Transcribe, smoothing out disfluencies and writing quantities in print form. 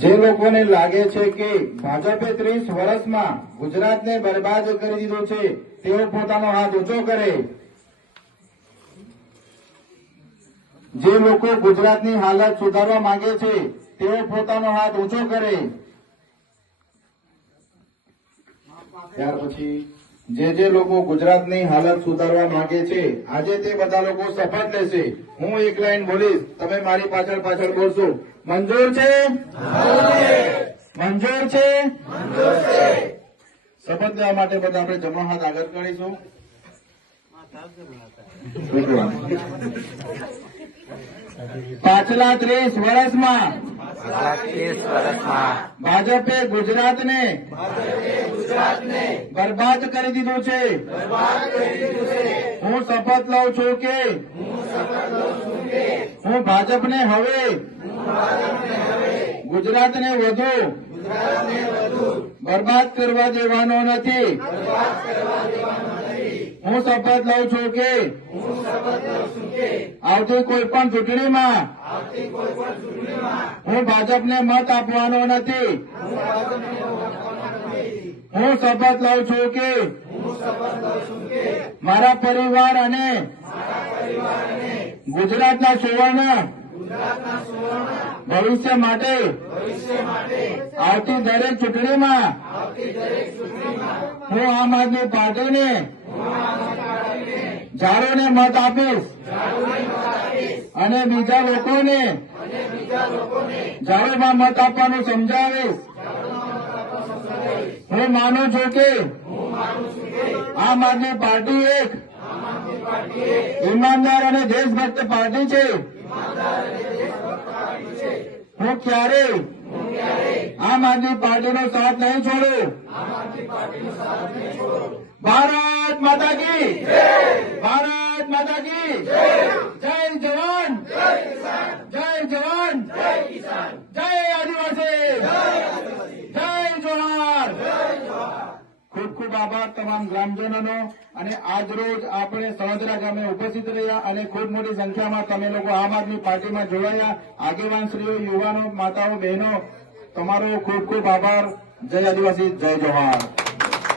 જે લોકોને લાગે છે કે ભાજપે 30 વર્ષમાં ગુજરાતને બરબાદ કરી દીધું છે તેઓ પોતાનો હાથ ઊંચો કરે। જે લોકો ગુજરાતની હાલત સુધારવા માંગે છે તેઓ પોતાનો હાથ ઊંચો કરે। ત્યાર પછી જે લોકો ગુજરાતની હાલત સુધારવા માંગે છે આજે તે બધા લોકો શપથ લેશે। હું એક લાઈન બોલીશ, તમે મારી પાછળ પાછળ બોલશો। મંજૂર છે? મંજૂર છે? શપથ લેવા માટે બધા આપણે જમણો હાથ આગળ કરીશું। પાછલા 30 વર્ષમાં ભાજપે ગુજરાતને બરબાદ કરી દીધું છે। હું શપથ લઉં છું કે હું ભાજપને હવે ગુજરાતને વધુ બરબાદ કરવા દેવાનો નથી। હું શપથ લઉં છું કે આવતી કોઈ પણ ચૂંટણીમાં હું ભાજપને મત આપવાનો નથી। હું શપથ લઉં છું કે મારા પરિવાર અને ગુજરાતના સુવર્ણ ભવિષ્ય માટે આવતી દરેક ચૂંટણીમાં હું આમ આદમી પાર્ટીને ઝાડોને મત આપીશ અને બીજા લોકોને ઝાડોમાં મત આપવાનું સમજાવીશ। હું માનું છું કે આમ આદમી પાર્ટી એક ઈમાનદાર અને દેશભક્ત પાર્ટી છે। હું ક્યારેય આમ આદમી પાર્ટીનો સાથ નહીં છોડું। ભારત માતા કી ભારત માતા કી જય જવાન જય જવાન જય આદિવાસી જય જોહાર। ખૂબ ખૂબ આભાર તમામ ગ્રામજનોનો। અને આજ રોજ આપણે સણોદરા ગામે ઉપસ્થિત રહ્યા અને ખૂબ મોટી સંખ્યામાં તમે લોકો આમ આદમી પાર્ટીમાં જોડાયા। આગેવાનશ્રીઓ, યુવાનો, માતાઓ, બહેનો, તમારો ખૂબ ખૂબ આભાર। જય આદિવાસી જય જોહાર।